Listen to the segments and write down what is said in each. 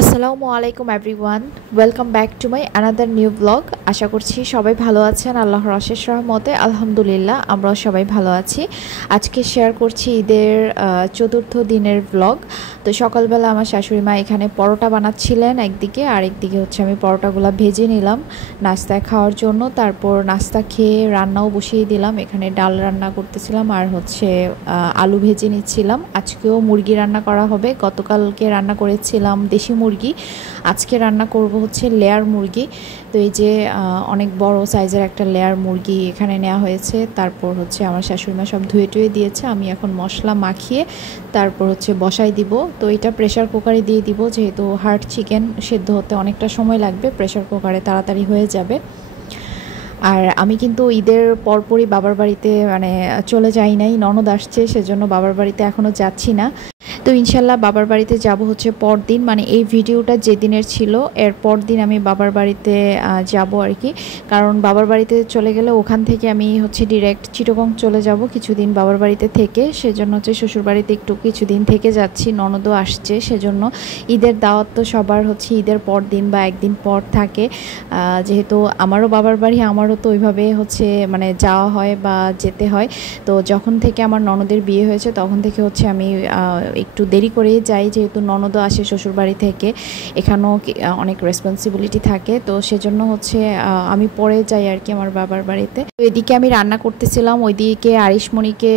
আসসালামু আলাইকুম everyone, welcome back to my another new blog. আশা করছি সবাই ভালো আছেন। আল্লাহর অশেষ রহমতে আলহামদুলিল্লাহ আমরাও সবাই ভালো আছি। আজকে শেয়ার করছি ঈদের চতুর্থ দিনের ব্লগ। তো সকালবেলা আমার শাশুড়ি মা এখানে পরোটা বানাচ্ছিলেন একদিকে, আর একদিকে হচ্ছে আমি পরোটাগুলো ভেজে নিলাম নাস্তায় খাওয়ার জন্য। তারপর নাস্তা খেয়ে রান্নাও বসিয়ে দিলাম। এখানে ডাল রান্না করতেছিলাম আর হচ্ছে আলু ভেজে নিচ্ছিলাম। আজকেও মুরগি রান্না করা হবে। গতকালকে রান্না করেছিলাম দেশি মুরগি, আজকে রান্না করব হচ্ছে লেয়ার মুরগি। তো এই যে অনেক বড় সাইজের একটা লেয়ার মুরগি এখানে নেওয়া হয়েছে। তারপর হচ্ছে আমার শাশুড়ি মা সব ধুয়ে টুয়ে দিয়েছে, আমি এখন মশলা মাখিয়ে তারপর হচ্ছে বসাই দিব। তো এটা প্রেশার কুকারে দিয়ে দিব, যেহেতু হার্ড চিকেন সেদ্ধ হতে অনেকটা সময় লাগবে, প্রেশার কুকারে তাড়াতাড়ি হয়ে যাবে। আর আমি কিন্তু ঈদের পরপরই বাবার বাড়িতে চলে যাই নাই, ননদ আসছে সেজন্য বাবার বাড়িতে এখনও যাচ্ছি না। তো ইনশাল্লাহ বাবার বাড়িতে যাব হচ্ছে পরদিন, এই ভিডিওটা যেদিনের ছিল এর পর দিন আমি বাবার বাড়িতে যাব আর কি। কারণ বাবার বাড়িতে চলে গেলে ওখান থেকে আমি হচ্ছে ডিরেক্ট চিটাগং চলে যাব কিছুদিন বাবার বাড়িতে থেকে। সেজন্য হচ্ছে শ্বশুর বাড়িতে একটু কিছুদিন থেকে যাচ্ছি, ননদও আসছে সেজন্য। ঈদের দাওয়াত তো সবার হচ্ছে ঈদের পর দিন বা একদিন পর থাকে, যেহেতু আমারও বাবার বাড়ি, আমারও তো ওইভাবে হচ্ছে যাওয়া হয় বা যেতে হয়। তো যখন থেকে আমার ননদের বিয়ে হয়েছে তখন থেকে হচ্ছে আমি একটু দেরি করেই যাই, যেহেতু ননদও আসে শ্বশুরবাড়ি থেকে, এখানেও অনেক রেসপন্সিবিলিটি থাকে। তো সেজন্য হচ্ছে আমি পরে যাই আর কি আমার বাবার বাড়িতে। তো এদিকে আমি রান্না করতেছিলাম, ওইদিকে আরিশমণিকে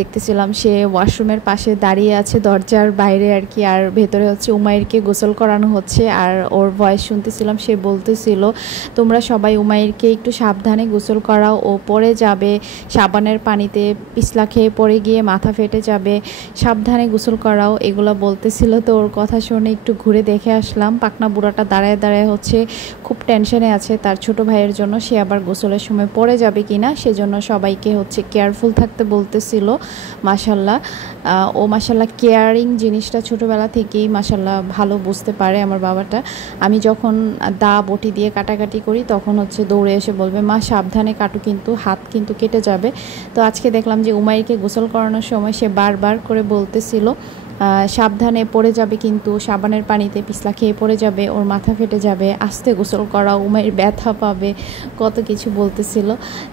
দেখতেছিলাম, সে ওয়াশরুমের পাশে দাঁড়িয়ে আছে দরজার বাইরে আর কি। আর ভেতরে হচ্ছে উমাইরকে গোসল করানো হচ্ছে, আর ওর ভয়েস শুনতেছিলাম, সে বলতেছিল তোমরা সবাই উমাইরকে একটু সাবধানে গোসল করাও, ও পড়ে যাবে সাবানের পানিতে, পিছলা খেয়ে পড়ে গিয়ে মাথা ফেটে যাবে, সাবধানে গোসল করাও, এগুলো বলতেছিল। তো ওর কথা শুনে একটু ঘুরে দেখে আসলাম। পাকনা বুড়াটা দাঁড়ায় দাঁড়ায় হচ্ছে খুব টেনশনে আছে তার ছোট ভাইয়ের জন্য, সে আবার গোসলের সময় পড়ে যাবে কিনা, সেজন্য সবাইকে হচ্ছে কেয়ারফুল থাকতে বলতেছিল। মাশাল্লাহ, ও মাশাল্লাহ কেয়ারিং জিনিসটা ছোটোবেলা থেকেই মাশাল্লাহ ভালো বুঝতে পারে আমার বাবাটা। আমি যখন দা বটি দিয়ে কাটাকাটি করি তখন হচ্ছে দৌড়ে এসে বলবে মা সাবধানে কাটো, কিন্তু হাত কিন্তু কেটে যাবে। তো আজকে দেখলাম যে উমাইরকে গোসল করানোর সময় সে বারবার করে বলতেছিল সাবধানে, পড়ে যাবে কিন্তু সাবানের পানিতে, পিছলা খেয়ে পড়ে যাবে, ওর মাথা ফেটে যাবে, আস্তে গোসল করা, উমাইর ব্যথা পাবে, কত কিছু বলতেছিল।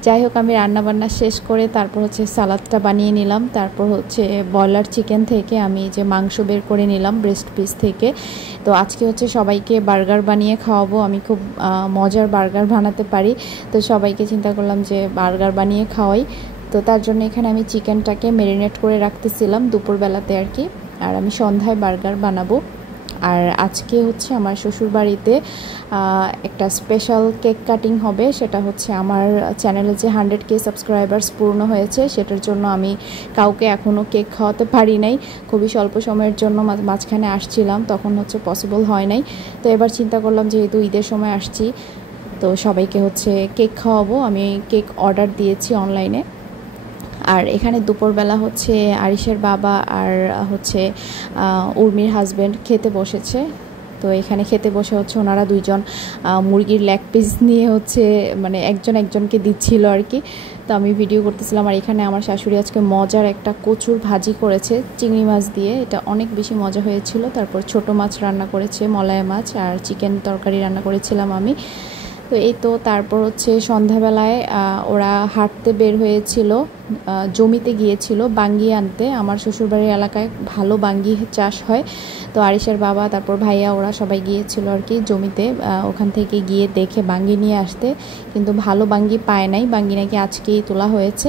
যাই হোক, আমি রান্নাবান্না শেষ করে তারপর হচ্ছে সালাদটা বানিয়ে নিলাম। তারপর হচ্ছে ব্রয়লার চিকেন থেকে আমি যে মাংস বের করে নিলাম ব্রেস্ট পিস থেকে। তো আজকে হচ্ছে সবাইকে বার্গার বানিয়ে খাওয়াবো, আমি খুব মজার বার্গার বানাতে পারি। তো সবাইকে চিন্তা করলাম যে বার্গার বানিয়ে খাওয়াই। তো তার জন্য এখানে আমি চিকেনটাকে ম্যারিনেট করে রাখতেছিলাম দুপুরবেলাতে আর কি, আর আমি সন্ধ্যায় বার্গার বানাবো। আর আজকে হচ্ছে আমার শ্বশুর বাড়িতে একটা স্পেশাল কেক কাটিং হবে, সেটা হচ্ছে আমার চ্যানেলে যে 100K সাবস্ক্রাইবার্স পূর্ণ হয়েছে সেটার জন্য আমি কাউকে এখনও কেক খাওয়াতে পারি নাই। খুবই স্বল্প সময়ের জন্য মাঝখানে আসছিলাম, তখন হচ্ছে পসিবল হয় নাই। তো এবার চিন্তা করলাম যেহেতু ঈদের সময় আসছি, তো সবাইকে হচ্ছে কেক খাওয়াবো। আমি কেক অর্ডার দিয়েছি অনলাইনে। আর এখানে দুপুরবেলা হচ্ছে আরিশের বাবা আর হচ্ছে উর্মির হাজব্যান্ড খেতে বসেছে। তো এখানে খেতে বসে হচ্ছে ওনারা দুইজন মুরগির লেগ পিস নিয়ে হচ্ছে একজন একজনকে দিচ্ছিল আর কি। তো আমি ভিডিও করতেছিলাম। আর এখানে আমার শাশুড়ি আজকে মজার একটা কচুর ভাজি করেছে চিংড়ি মাছ দিয়ে, এটা অনেক বেশি মজা হয়েছিল। তারপর ছোট মাছ রান্না করেছে, মলায়া মাছ, আর চিকেন তরকারি রান্না করেছিলাম আমি। তো এই তো তারপর হচ্ছে সন্ধ্যাবেলায় ওরা হাঁটতে বের হয়েছিল, জমিতে গিয়েছিল বাঙ্গি আনতে। আমার শ্বশুরবাড়ির এলাকায় ভালো বাঙ্গি চাষ হয়। তো আরিশের বাবা তারপর ভাইয়া ওরা সবাই গিয়েছিল আর কি জমিতে, ওখান থেকে গিয়ে দেখে বাঙ্গি নিয়ে আসতে, কিন্তু ভালো বাঙ্গি পায় নাই। বাঙ্গি নাকি আজকেই তোলা হয়েছে,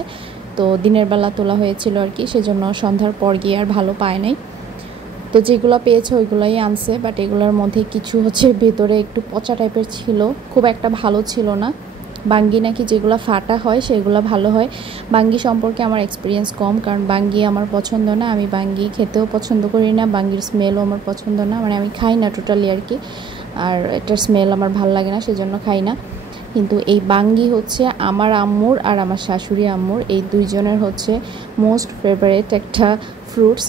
তো দিনের বেলা তোলা হয়েছিল আর কি, সেজন্য সন্ধ্যার পর গিয়ে আর ভালো পায় নাই। তো যেগুলো পেয়েছে ওইগুলোই আনছে, বাট এগুলোর মধ্যে কিছু হচ্ছে ভেতরে একটু পচা টাইপের ছিল, খুব একটা ভালো ছিল না। বাঙ্গি নাকি যেগুলো ফাটা হয় সেগুলো ভালো হয়। বাঙ্গি সম্পর্কে আমার এক্সপিরিয়েন্স কম, কারণ বাঙ্গি আমার পছন্দ না, আমি বাঙ্গি খেতেও পছন্দ করি না, বাঙ্গির স্মেলও আমার পছন্দ না, আমি খাই না টোটালি আর কি। আর এটার স্মেল আমার ভালো লাগে না, সেজন্য খাই না। কিন্তু এই বাঙ্গি হচ্ছে আমার আম্মুর আর আমার শাশুড়ি আম্মুর এই দুইজনের হচ্ছে মোস্ট ফেভারিট একটা ফ্রুটস।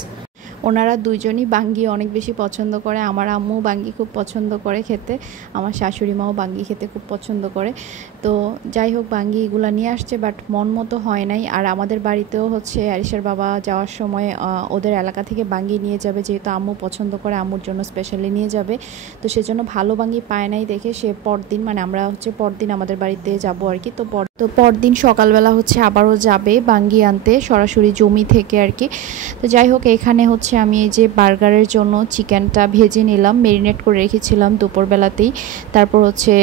ওনারা দুইজনই বাঙ্গি অনেক বেশি পছন্দ করে। আমার আম্মু বাঙ্গি খুব পছন্দ করে খেতে, আমার শাশুড়ি মাও বাঙ্গি খেতে খুব পছন্দ করে। তো যাই হোক, বাঙ্গি এগুলো নিয়ে আসছে, বাট মন মতো হয় নাই। আর আমাদের বাড়িতেও হচ্ছে আরিশার বাবা যাওয়ার সময় ওদের এলাকা থেকে বাঙ্গি নিয়ে যাবে, যেহেতু আম্মু পছন্দ করে, আম্মুর জন্য স্পেশালি নিয়ে যাবে। তো সেজন্য ভালো বাঙ্গি পায় নাই দেখে সে পরদিন, মানে আমরা হচ্ছে পরদিন আমাদের বাড়িতে যাব আর কি। তো পরদিন সকালবেলা হচ্ছে আবারও যাবে বাঙ্গি আনতে, সরাসরি জমি থেকে আর কি। তো যাই হোক, এখানে হচ্ছে আমি এই যে বার্গারের জন্য চিকেনটা ভেজে নিলাম, মেরিনেট করে রেখেছিলাম দুপুরবেলাতেই। তারপর হচ্ছে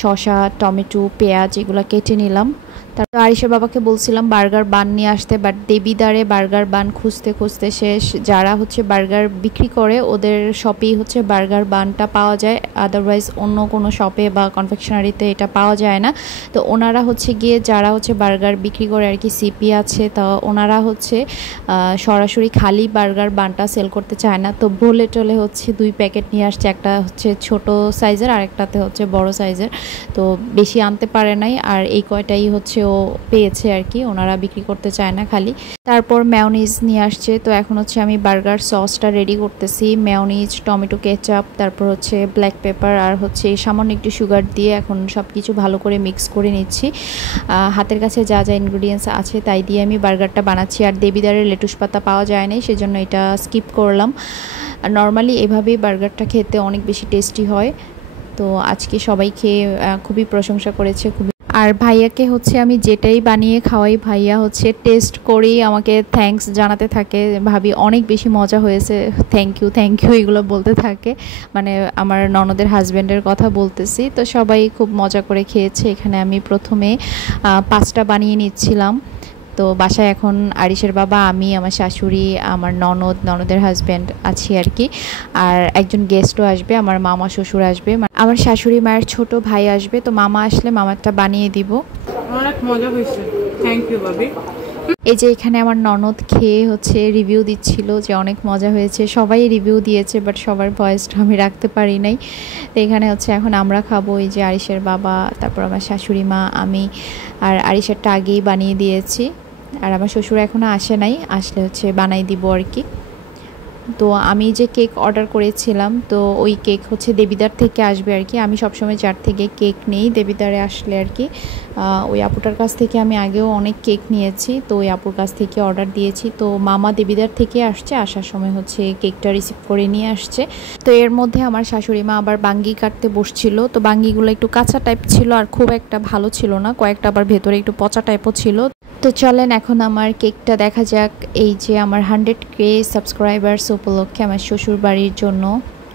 শসা, টমেটো, পেঁয়াজ এগুলো কেটে নিলাম। তারপর আরিশার বাবাকে বলছিলাম বার্গার বান নিয়ে আসতে, বাট দেবিদারে বার্গার বান খুঁজতে খুঁজতে শেষ। যারা হচ্ছে বার্গার বিক্রি করে ওদের শপেই হচ্ছে বার্গার বানটা পাওয়া যায়, আদারওয়াইজ অন্য কোনো শপে বা কনফেকশনারিতে এটা পাওয়া যায় না। তো ওনারা হচ্ছে গিয়ে যারা হচ্ছে বার্গার বিক্রি করে আর কি, সিপি আছে, তো ওনারা হচ্ছে সরাসরি খালি বার্গার বানটা সেল করতে চায় না। তো বলে টলে হচ্ছে 2 প্যাকেট নিয়ে আসছে, একটা হচ্ছে ছোট সাইজের আর একটাতে হচ্ছে বড় সাইজের। তো বেশি আনতে পারে নাই, আর এই কয়টাই হচ্ছে ও পেয়েছে আর কি, ওনারা বিক্রি করতে চায় না খালি। তারপর মেয়োনিজ নিয়ে আসছে। তো এখন হচ্ছে আমি বার্গার সসটা রেডি করতেছি, মেয়োনিজ, টমেটো কেচাপ, তারপর হচ্ছে ব্ল্যাক পেপার আর হচ্ছে সামান্য একটু সুগার দিয়ে এখন সব কিছু ভালো করে মিক্স করে নিচ্ছি। হাতের কাছে যা যা ইনগ্রিডিয়েন্টস আছে তাই দিয়ে আমি বার্গারটা বানাচ্ছি। আর দেবিদারের লেটুস পাতা পাওয়া যায় না, সেজন্য এটা স্কিপ করলাম। আর নর্মালি এভাবেই বার্গারটা খেতে অনেক বেশি টেস্টি হয়। তো আজকে সবাই খেয়ে খুবই প্রশংসা করেছে, আর ভাইয়াকে হচ্ছে আমি যেটাই বানিয়ে খাওয়াই, ভাইয়া হচ্ছে টেস্ট করেই আমাকে থ্যাঙ্কস জানাতে থাকে, ভাবি অনেক বেশি মজা হয়েছে, থ্যাংক ইউ এগুলো বলতে থাকে। মানে আমার ননদের হাজব্যান্ডের কথা বলতেছি। তো সবাই খুব মজা করে খেয়েছে। এখানে আমি প্রথমে 5টা বানিয়ে নিচ্ছিলাম। তো বাসায় এখন আরিশের বাবা, আমি, আমার শাশুড়ি, আমার ননদের হাজব্যান্ড আছি আর কি। আর একজন গেস্টও আসবে, আমার মামা শ্বশুর আসবে, আমার শাশুড়ি মায়ের ছোট ভাই আসবে। তো মামা আসলে মামারটা বানিয়ে দিব। অনেক মজা হয়েছে, থ্যাংক ইউ ভাবি। এই যে এখানে আমার ননদ খেয়ে হচ্ছে রিভিউ দিচ্ছিল যে অনেক মজা হয়েছে। সবাই রিভিউ দিয়েছে, বাট সবার ভয়েসটা আমি রাখতে পারি নাই। তো এখানে হচ্ছে এখন আমরা খাবো। এই যে আরিশের বাবা, তারপর আমার শাশুড়ি মা, আমি। আর আরিশেরটা আগেই বানিয়ে দিয়েছি, আর আমার শ্বশুর এখনও আসে নাই, আসলে হচ্ছে বানাই দিব আর কি। তো আমি যে কেক অর্ডার করেছিলাম, তো ওই কেক হচ্ছে দেবিদার থেকে আসবে আর কি। আমি সবসময় যার থেকে কেক নেই দেবিদারে আসলে আর কি। ওই আপুটার কাছ থেকে আমি আগেও অনেক কেক নিয়েছি, তো ওই আপুর কাছ থেকে অর্ডার দিয়েছি। তো মামা দেবিদার থেকে আসছে, আসার সময় হচ্ছে কেকটা রিসিভ করে নিয়ে আসছে। তো এর মধ্যে আমার শাশুড়ি মা আবার বাঙ্গি কাটতে বসছিল। তো বাঙ্গিগুলো একটু কাঁচা টাইপ ছিল, আর খুব একটা ভালো ছিল না, কয়েকটা আবার ভেতরে একটু পচা টাইপও ছিল। তো চলেন এখন আমার কেকটা দেখা যাক। এই যে আমার 100K সাবস্ক্রাইবার্স উপলক্ষে আমার শ্বশুর বাড়ির জন্য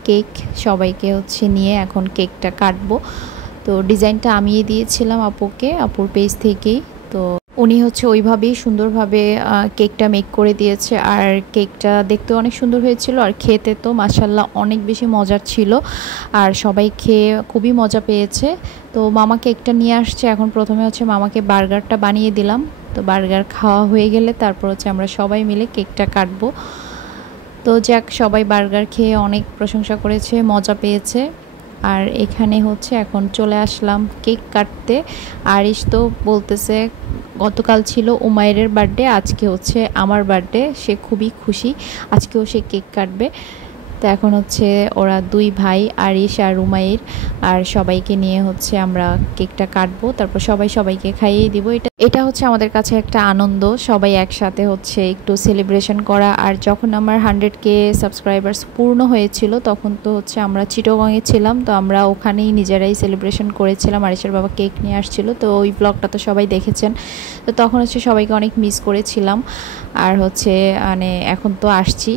কেক, সবাইকে হচ্ছে নিয়ে এখন কেকটা কাটবো। তো ডিজাইনটা আমিই দিয়েছিলাম আপুকে, আপুর পেজ থেকেই। তো উনি হচ্ছে ওইভাবেই সুন্দরভাবে কেকটা মেক করে দিয়েছে। আর কেকটা দেখতে অনেক সুন্দর হয়েছিল, আর খেতে তো মাশাল্লাহ অনেক বেশি মজার ছিল, আর সবাই খেয়ে খুবই মজা পেয়েছে। তো মামা কেকটা নিয়ে আসছে, এখন প্রথমে হচ্ছে মামাকে বার্গারটা বানিয়ে দিলাম। তো বার্গার খাওয়া হয়ে গেলে তারপর হচ্ছে আমরা সবাই মিলে কেকটা কাটবো। তো যাক, সবাই বার্গার খেয়ে অনেক প্রশংসা করেছে, মজা পেয়েছে। আর এখানে হচ্ছে এখন চলে আসলাম কেক কাটতে। আরিশ তো বলতেছে গতকাল ছিল উমাইরের বার্থডে, আজকে হচ্ছে আমার বার্থডে, সে খুবই খুশি, আজকেও সে কেক কাটবে। তো এখন হচ্ছে ওরা 2 ভাই, আরিশ আর উমাইর, আর সবাইকে নিয়ে হচ্ছে আমরা কেকটা কাটবো, তারপর সবাইকে খাইয়ে দিব। এটা হচ্ছে আমাদের কাছে একটা আনন্দ, সবাই একসাথে হচ্ছে একটু সেলিব্রেশন করা। আর যখন আমার 100K সাবস্ক্রাইবার্স পূর্ণ হয়েছিল, তখন তো হচ্ছে আমরা চিটাগংয়ে ছিলাম, তো আমরা ওখানেই নিজেরাই সেলিব্রেশন করেছিলাম। আরিশের বাবা কেক নিয়ে আসছিল, তো ওই ব্লগটা তো সবাই দেখেছেন। তো তখন হচ্ছে সবাইকে অনেক মিস করেছিলাম। আর হচ্ছে মানে এখন তো আসছি,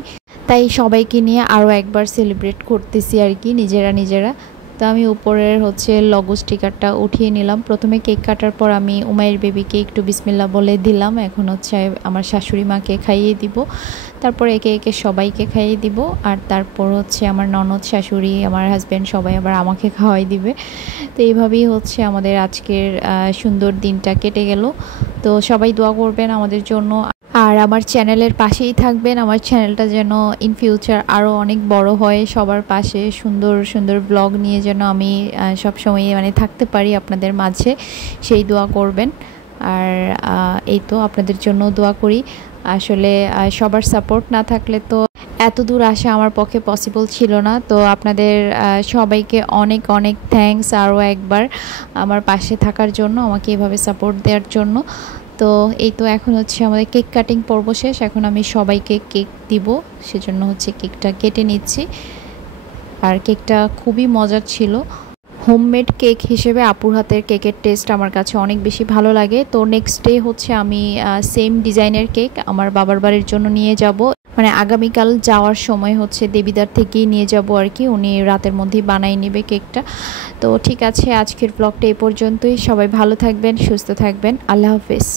তাই সবাইকে নিয়ে আরও একবার সেলিব্রেট করতেছি আর কি, নিজেরা। তো আমি উপরের হচ্ছে লগো স্টিকারটা উঠিয়ে নিলাম। প্রথমে কেক কাটার পর আমি উমাইর বেবিকে একটু বিসমিল্লাহ বলে দিলাম। এখন হচ্ছে আমার শাশুড়ি মাকে খাইয়ে দিব, তারপর একে একে সবাইকে খাইয়ে দিব। আর তারপর হচ্ছে আমার ননদ, শাশুড়ি, আমার হাজব্যান্ড সবাই আবার আমাকে খাওয়াই দিবে। তো এইভাবেই হচ্ছে আমাদের আজকের সুন্দর দিনটা কেটে গেল। তো সবাই দোয়া করবেন আমাদের জন্য, আর আমার চ্যানেলের পাশেই থাকবেন। আমার চ্যানেলটা যেন ইন ফিউচার আরও অনেক বড় হয়, সবার পাশে সুন্দর ব্লগ নিয়ে যেন আমি সবসময় মানে থাকতে পারি আপনাদের মাঝে, সেই দোয়া করবেন। আর এই তো আপনাদের জন্য দোয়া করি। আসলে সবার সাপোর্ট না থাকলে তো এত দূর আসা আমার পক্ষে পসিবল ছিল না। তো আপনাদের সবাইকে অনেক অনেক থ্যাঙ্কস আরও একবার আমার পাশে থাকার জন্য, আমাকে এভাবে সাপোর্ট দেওয়ার জন্য। তো এই তো এখন হচ্ছে আমাদের কেক কাটিং পর্ব শেষ, এখন আমি সবাইকে কেক দিব, সেজন্য হচ্ছে কেকটা কেটে নিচ্ছি। আর কেকটা খুবই মজার ছিল। হোমমেড কেক হিসেবে আপুর হাতের কেকের টেস্ট আমার কাছে অনেক বেশি ভালো লাগে। তো নেক্সট ডে হচ্ছে আমি সেম ডিজাইনের কেক আমার বাবার বাড়ির জন্য নিয়ে যাব, মানে আগামীকাল যাওয়ার সময় হচ্ছে দেবিদার থেকেই নিয়ে যাব আর কি, উনি রাতের মধ্যেই বানাই নেবে কেকটা। তো ঠিক আছে, আজকের ব্লগটা এই পর্যন্তই। সবাই ভালো থাকবেন, সুস্থ থাকবেন, আল্লাহ হাফেজ।